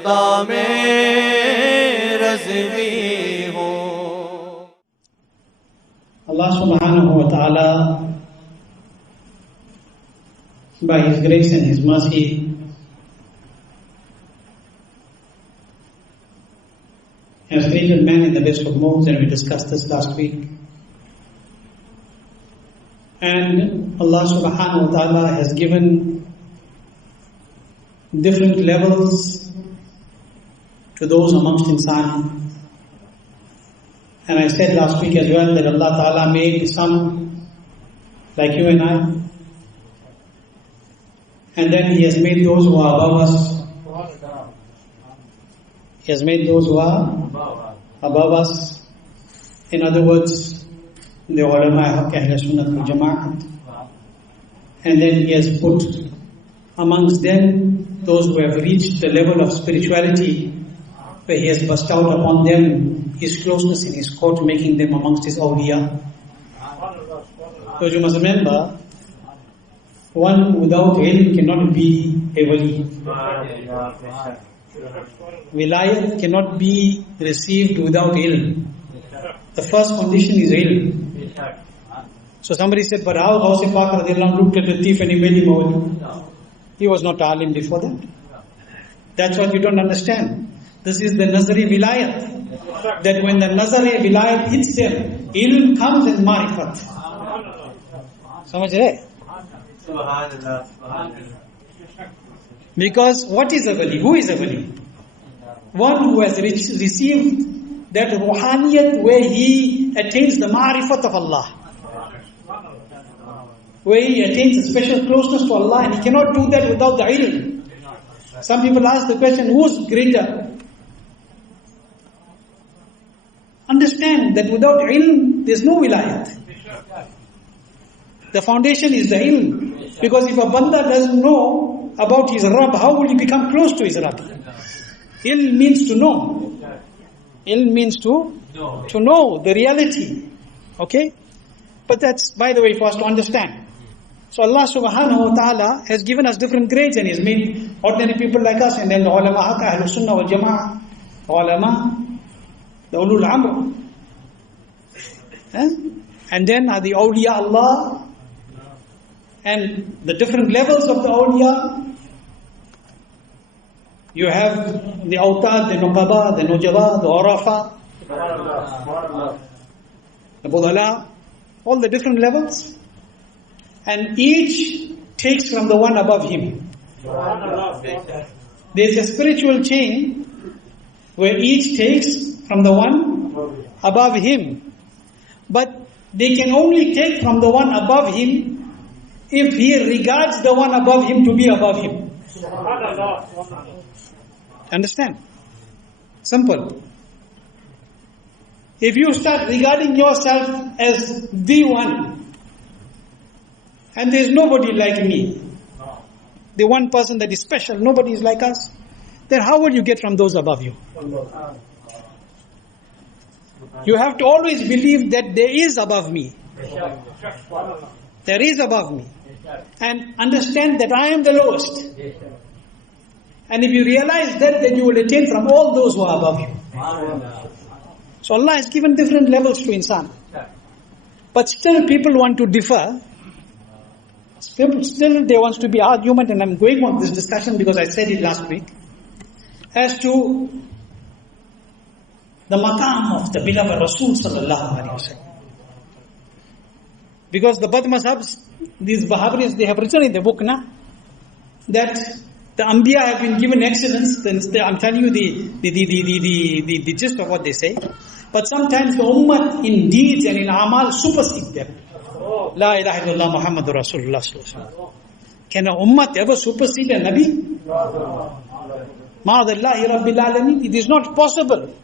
खुदा में रज़वी हो। Allah subhanahu wa ta'ala, by His grace and His mercy, has created man in the best of modes, and we discussed this last week. And Allah subhanahu wa ta'ala has given different levels to those amongst insan. And I said last week as well that Allah ta'ala made some like you and I, and then He has made those who are above us. He has made those who are above us. In other words, the Allama Mufti Afthab Cassim. And then He has put amongst them those who have reached the level of spirituality where He has bestowed upon them His closeness in His court, making them amongst His awliya. Because you must remember, one without ilm cannot be a wali. Wilayat cannot be received without ilm. The first condition is ilm. So somebody said, but how Ghaus Pak radiallahu anhu looked at the thief and he made him a wali? He was not alim before that. That's what you don't understand. This is the Nazari Vilayat. That when the Nazari Vilayat hits them, ilm comes and marifat. Samajh rahe? Because what is a wali? Who is a wali? One who has received that ruhaniyat where he attains the marifat of Allah. Where he attains a special closeness to Allah, and he cannot do that without the ilm. Some people ask the question, who's greater? Understand that without ilm, there's no wilayat. The foundation is the ilm. Because if a banda doesn't know about his Rabb, how will he become close to his Rabb? Ilm means to know. Ilm means to know the reality. Okay? But that's, by the way, for us to understand. So Allah subhanahu wa ta'ala has given us different grades, and He's made ordinary people like us, and then the ulama haqqa, ahlus sunnah wal jama'ah, ulama, the ulul amr. And then are the awliya Allah, and the different levels of the awliya. You have the awtad, the nuqaba, the nujaba, the orafa, the budala, all the different levels. And each takes from the one above him. There's a spiritual chain where each takes from the one above him. But they can only take from the one above him if he regards the one above him to be above him. Understand? Simple. If you start regarding yourself as the one, and there's nobody like me, the one person that is special, nobody is like us, then how will you get from those above you? You have to always believe that there is above me. There is above me. And understand that I am the lowest. And if you realize that, then you will attain from all those who are above you. So Allah has given different levels to insan. But still people want to differ. Still there wants to be argument, and I'm going on this discussion because I said it last week, as to the maqam of the beloved Rasul sallallahu alaihi wasallam. Because the Bad Mazhabs, these Bahabris, they have written in the book that the Anbiya have been given excellence. I'm telling you the gist of what they say. But sometimes the Ummah in deeds and in amal supersede them. La ilaha illallah Muhammadur Rasulullah sallallahu alaihi wasallam. Can a Ummah ever supersede a Nabi? Ma'adallahi Rabbil Alameen. It is not possible.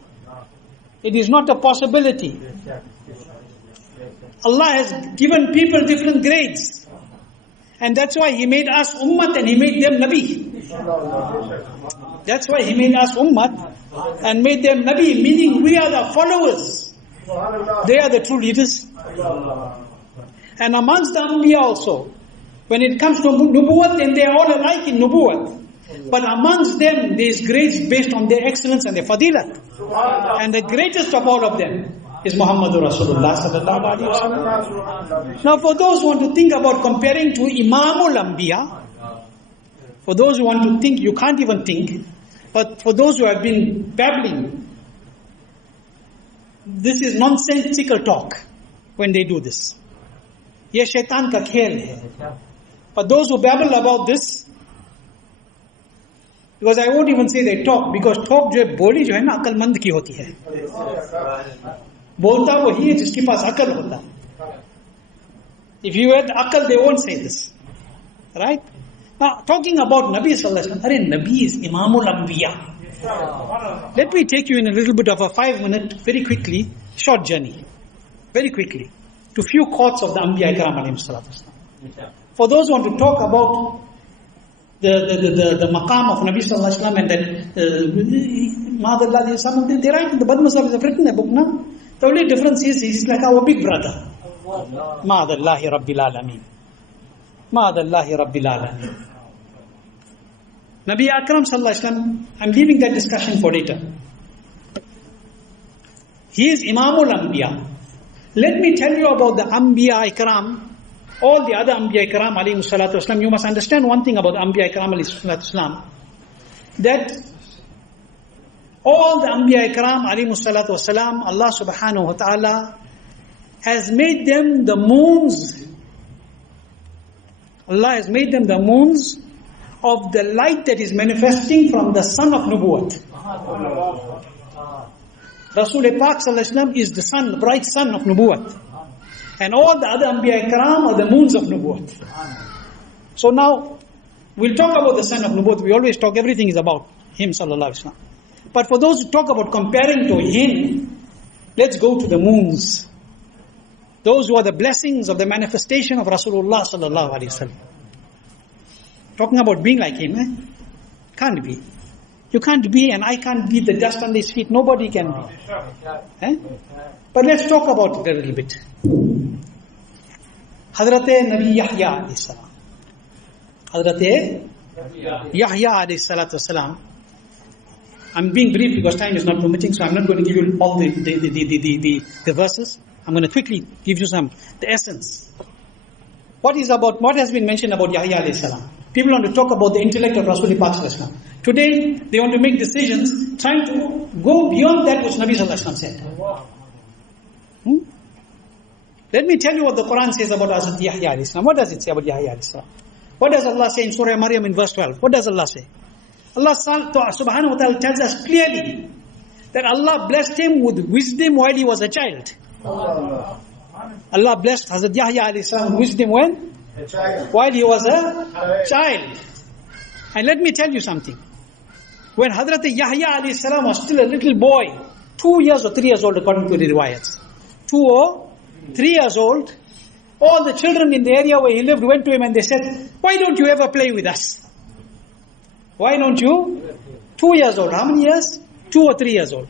It is not a possibility. Allah has given people different grades. And that's why He made us Ummat and He made them Nabi. That's why He made us Ummat and made them Nabi, meaning we are the followers. They are the true leaders. And amongst the Anbiya also, when it comes to Nubuwwat, then they are all alike in Nubuwwat. But amongst them, there is grades based on their excellence and their fadilat. And the greatest of all of them is Muhammadur Rasulullah sallallahu alaihi wasallam. Now for those who want to think about comparing to Imamul Anbiya, for those who want to think, you can't even think. But for those who have been babbling, this is nonsensical talk when they do this. Ye shaitan ka khel hai. But those who babble about this, because I won't even say they talk, because talk जो है बोली जो है ना अकलमंद की होती है. बोलता वो ही है जिसके पास अकल होता है. If you had akal, they won't say this. Right? Now, talking about Nabi sallallahu alaihi wasallam, Nabi is Imamul Anbiya. Let me take you in a little bit of a 5-minute, very quickly, short journey. Very quickly. To few courts of the Anbiya Ikram alayhim salatu wasalam. For those who want to talk about the maqam of Nabi sallallahu alaihi wasallam and that they write in the Bad Muslim, they've written a book now. The only difference is he's like our big brother. Ma'adallahi Rabbil Alameen. Ma'adallahi Rabbil Alameen. Nabi Akram sallallahu alaihi wasallam, I'm leaving that discussion for later. He is Imamul Anbiya. Let me tell you about the Anbiya Ikram. All the other Anbiya Ikram alayhi salatu wasalam, you must understand one thing about Anbiya Ikram alayhi salatu wasalam, that all the Anbiya Ikram alayhi salatu wasalam, Allah subhanahu wa ta'ala has made them the moons. Allah has made them the moons of the light that is manifesting from the Sun of Nubuwwat. Rasul Pak sallallahu alaihi wasallam is the sun, the bright sun of Nubuwwat. And all the other Anbiya Ikram are the moons of Nubuwwat. So now, we'll talk about the son of Nubuwwat. We always talk, everything is about him sallallahu alaihi wasallam. But for those who talk about comparing to him, let's go to the moons. Those who are the blessings of the manifestation of Rasulullah sallallahu alaihi wasallam. Talking about being like him, can't be. You can't be, and I can't be the dust under his feet. Nobody can be. But let's talk about it a little bit. Hazrat Nabi Yahya alayhi salam. Hazrat Yahya alayhi salatu wasalam. I'm being brief because time is not permitting, so I'm not going to give you all the verses. I'm going to quickly give you the essence. What has been mentioned about Yahya alayhi salam? People want to talk about the intellect of Rasulullah Pak sallallahu alaihi wasallam. Today, they want to make decisions trying to go beyond that which Nabi sallallahu alaihi wasallam said. Let me tell you what the Quran says about Hazrat Yahya alayhi salam. What does it say about Yahya alayhi salam? What does Allah say in Surah Maryam in verse 12? What does Allah say? Allah subhanahu wa ta'ala tells us clearly that Allah blessed him with wisdom while he was a child. Allah blessed Hazrat Yahya alayhi salam with wisdom when? While he was a child. And let me tell you something. When Hazrat Yahya alayhi salam was still a little boy, 2 years or 3 years old according to the riwayats, 2 or 3 years old, all the children in the area where he lived went to him and they said, why don't you ever play with us? Why don't you? 2 years old. How many years? 2 or 3 years old.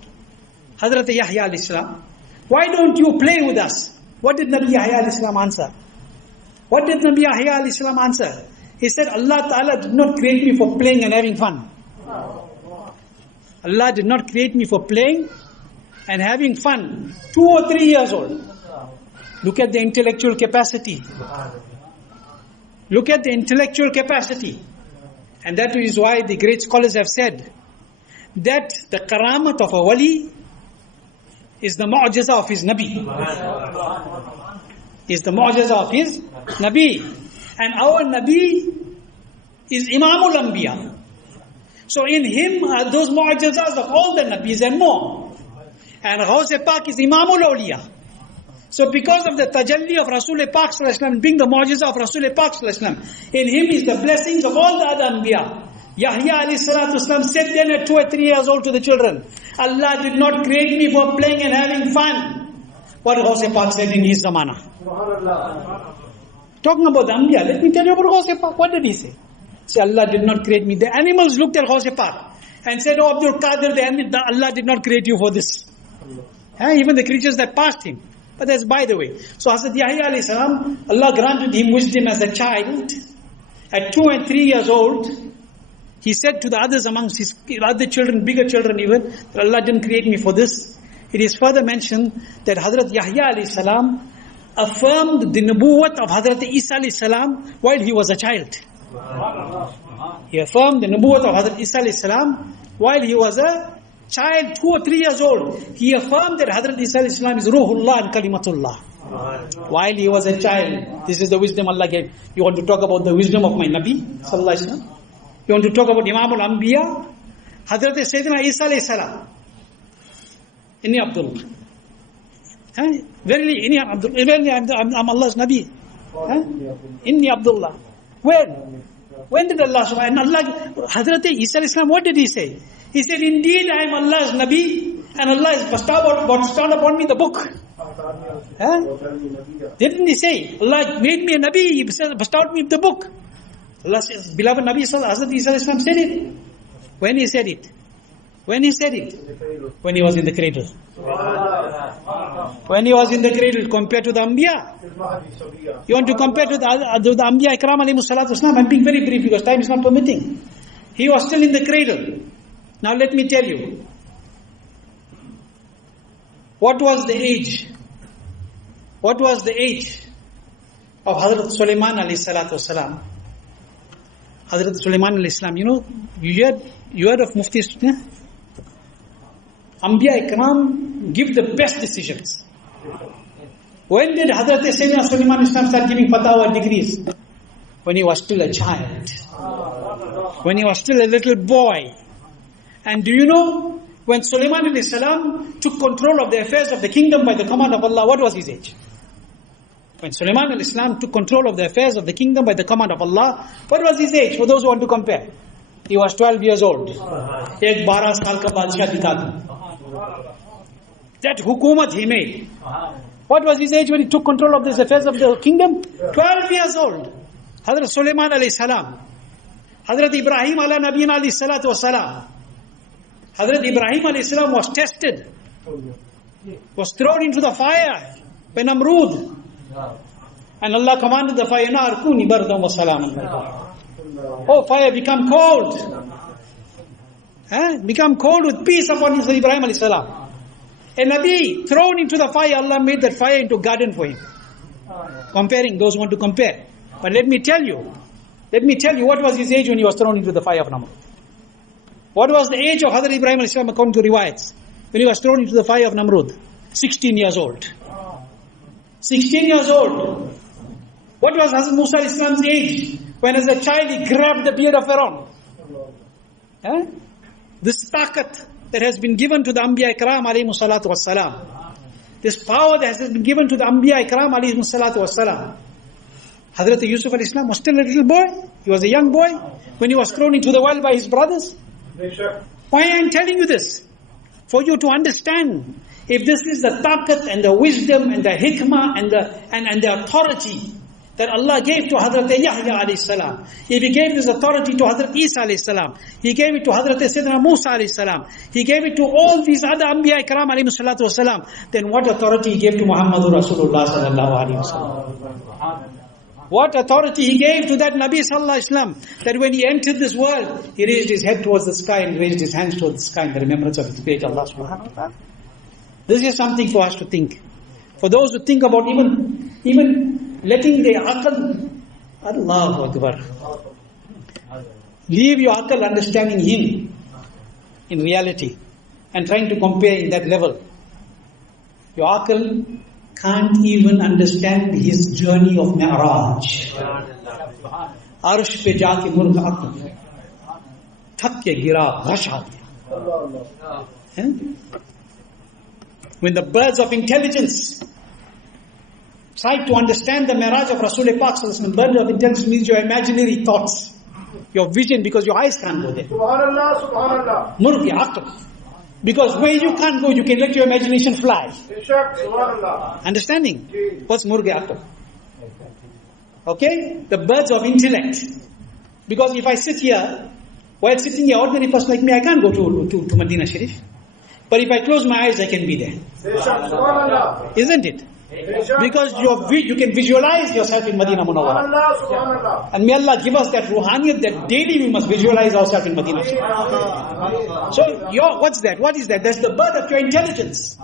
Hazrat Yahya alayhi salam, why don't you play with us? What did Nabi Yahya alayhi salam answer? What did Nabi Yahya alayhi salam answer? He said, Allah Ta'ala did not create me for playing and having fun. Allah did not create me for playing and having fun. 2 or 3 years old. Look at the intellectual capacity. Look at the intellectual capacity. And that is why the great scholars have said that the karamat of a wali is the mu'jiza of his Nabi. Is the mu'jiza of his Nabi. And our Nabi is Imamul Anbiya. So in him are those mu'jizas of all the Nabis and more. And Ghaus-e Pak is Imamul Awliya. So because of the tajalli of Rasul Pak sallallahu alaihi wasallam, being the mu'jiza of Rasul Pak sallallahu alaihi wasallam, in him is the blessings of all the other Anbiya. Yahya alayhi salatu wasallam said then at 2 or 3 years old to the children, Allah did not create me for playing and having fun. What Ghaus-e Pak said in his zamana. Talking about the Anbiya, let me tell you about Ghaus-e Pak. What did he say? Say, Allah did not create me. The animals looked at Ghaus-e Pak and said, oh Abdul Qadir, Allah did not create you for this. Even the creatures that passed him. But that's by the way. So Hazrat Yahya alayhi salam, Allah granted him wisdom as a child. At 2 and 3 years old, He said to the others amongst his other children, bigger children even, that Allah didn't create me for this. It is further mentioned that Hazrat Yahya alayhi salam affirmed the nubuwwat of Hazrat Isa alayhi salam while he was a child. He affirmed the nubuwwat of Hazrat Isa alayhi salam while he was a child, 2 or 3 years old. He affirmed that Hazrat Isa alayhi salam is Ruhullah and Kalimatullah. While he was a child, this is the wisdom Allah gave. You want to talk about the wisdom of my Nabi sallallahu alaihi wasallam? You want to talk about Imam al-Anbiya? Hazrat Sayyidina Isa alayhi salam. Inni Abdullah. Verily, Inni Abdullah. Verily, I'm Allah's Nabi. Inni Abdullah. When did Allah subhanahu wa ta'ala, Hazrat Isa alayhi salam, what did he say? He said, indeed I am Allah's Nabi and Allah has bestowed upon me the book. Didn't he say, Allah made me a Nabi, He bestowed me the book. Allah says, beloved Nabi Hazrat Isa alayhi salam said it. When he said it? When he said it? When he was in the cradle. When he was in the cradle compared to the Anbiya. You want to compare to the Anbiya Ikram alayhi salatu wasalam? I'm being very brief because time is not permitting. He was still in the cradle. Now let me tell you. What was the age? What was the age of Hazrat Sulaiman alayhi salatu wasalam? Hazrat Sulaiman alayhi salam, you heard of Mufti Afthab? Anbiya Ikram give the best decisions. When did Hazrat Sayyidina Sulaiman alayhi salam start giving fatwa degrees? When he was still a child. When he was still a little boy. And do you know, when Sulaiman alayhi salam took control of the affairs of the kingdom by the command of Allah, what was his age? When Sulaiman alayhi salam took control of the affairs of the kingdom by the command of Allah, what was his age? For those who want to compare. He was 12 years old. Ek 12 saal ka badshah dikha do. That hukumat he made. What was his age when he took control of the affairs of the kingdom? 12 years old. Hazrat Sulaiman alayhi salam. Hazrat Ibrahim ala nabiyina alayhi salatu wasalam. Hazrat Ibrahim alayhi salam was tested. Was thrown into the fire by Namrud. And Allah commanded the fire, Nar kuni bardam wa salaman. Oh fire, become cold. Become cold with peace upon Ibrahim alayhi salam. A Nabi thrown into the fire, Allah made that fire into a garden for him. Comparing, those who want to compare. But let me tell you what was his age when he was thrown into the fire of Namrud. What was the age of Hazrat Ibrahim alayhi salam according to riwayats? When he was thrown into the fire of Namrud? 16 years old. 16 years old. What was Hazrat Musa alayhi salam's age? When as a child he grabbed the beard of Pharaoh. This taqat that has been given to the Anbiya Ikram alayhi salatu wassalam. This power that has been given to the Anbiya Ikram alayhi salatu wassalam. Hazrat Yusuf alayhi salam was still a little boy. He was a young boy when he was thrown into the well by his brothers. Why I am telling you this? For you to understand, if this is the taqat and the wisdom and the hikmah and the authority that Allah gave to Hazrat Yahya alayhi salam, if He gave this authority to Hazrat Isa alayhi salam, He gave it to Hazrat Sayyidina Musa alayhi salam, He gave it to all these other Anbiya Ikram alayhi salatu wasalam, then what authority He gave to Muhammadur Rasulullah sallallahu alayhi wasallam? What authority He gave to that Nabi sallallahu alaihi wasallam, that when he entered this world, he raised his head towards the sky and raised his hands towards the sky in the remembrance of his great Allah subhanahu wa ta'ala. This is something for us to think. For those who think about even letting their aql, Allahu Akbar. Leave your aql understanding Him in reality and trying to compare in that level. Your aql can't even understand his journey of Mi'raj. Arsh pe jaake murg aql thak ke gira ghash aa gaya. When the birds of intelligence try to understand the Mi'raj of Rasul Pak sallallahu alaihi wasallam, birds of intelligence means your imaginary thoughts, your vision, because your eyes can't go there. Subhanallah, subhanallah. Murg aql. Because where you can't go, you can let your imagination fly. Understanding? What's murge aql? Okay? The birds of intellect. Because if I sit here, while sitting here, ordinary person like me, I can't go to Medina Sharif. But if I close my eyes, I can be there. Isn't it? Because you can visualize yourself in Medina Munawwara. And may Allah give us that ruhaniyat that daily we must visualize ourselves in Medina. So what's that? What is that? That's the bird of your intelligence,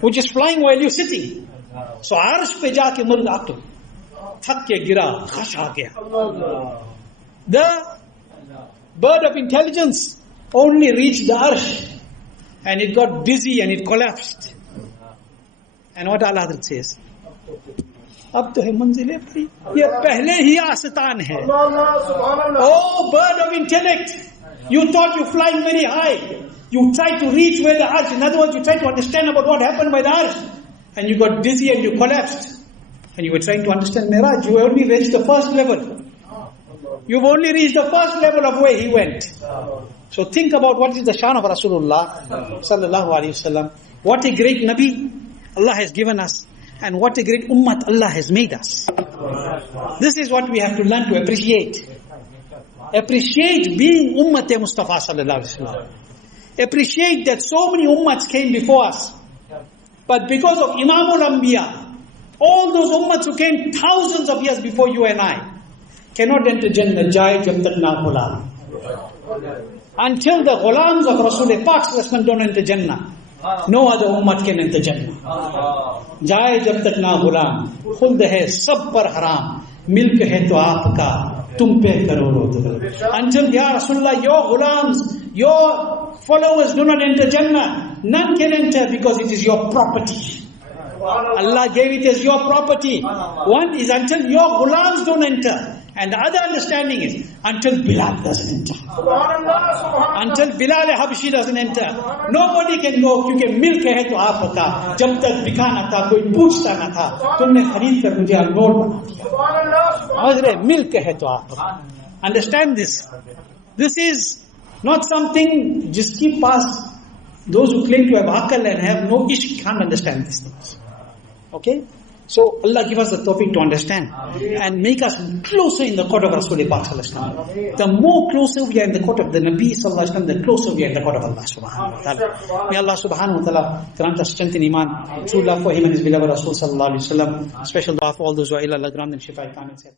which is flying while you're sitting. So arsh pe jaake murg aatu, thak ke gira, khash aa gaya. The bird of intelligence only reached the arsh, and it got dizzy and it collapsed. And what Allah says? अब तो है मंजिले परी, ये पहले ही आसमान है. Oh, bird of intellect, you thought you're flying very high. You tried to reach where the arsh. In other words, you tried to understand about what happened by the arsh, and you got dizzy and you collapsed. And you were trying to understand Miraj. You only reached the first level. You've only reached the first level of where he went. So think about what is the shan of Rasulullah sallallahu alaihi wasallam. What a great Nabi Allah has given us, and what a great ummat Allah has made us. This is what we have to learn to appreciate. Appreciate being ummat Mustafa sallallahu alaihi wasallam. Appreciate that so many ummats came before us, but because of Imamul Anbiya, all those ummats who came thousands of years before you and I cannot enter Jannah jai jab tak na ghulam. Until the ghulams of Rasul Pak don't enter Jannah, no other ummat can enter Jannah. Jai jab tak na ghulam, khuld hai sab par haram, milk hai to aapka, tum pe karo ro. Until Ya Rasulullah, your ghulams, your followers do not enter Jannah, none can enter because it is your property. Allah gave it as your property. One is until your ghulams don't enter. And the other understanding is until Bilal doesn't enter. Until Bilal Habshi doesn't enter, nobody can go. क्योंकि milk है तो आपका, जब तक बिकाना था कोई पूछता ना था, तुमने खरीद कर मुझे अनमोल बना दिया. समझ रहे? मिल्क है तो आपका. Understand this. This is not something जिसकी पास those who claim to have akal and have no ishq can't understand these things. Okay? So Allah give us the tawfiq to understand and make us closer in the court of Rasulullah sallallahu alaihi wasallam. The more closer we are in the court of the Nabi sallallahu alaihi wasallam, the closer we are in the court of Allah subhanahu wa ta'ala. May Allah subhanahu wa ta'ala grant us strength in iman, true love for him and his beloved Rasul sallallahu alaihi wasallam. Special dua for all those who are ill, Allah grant them shifa.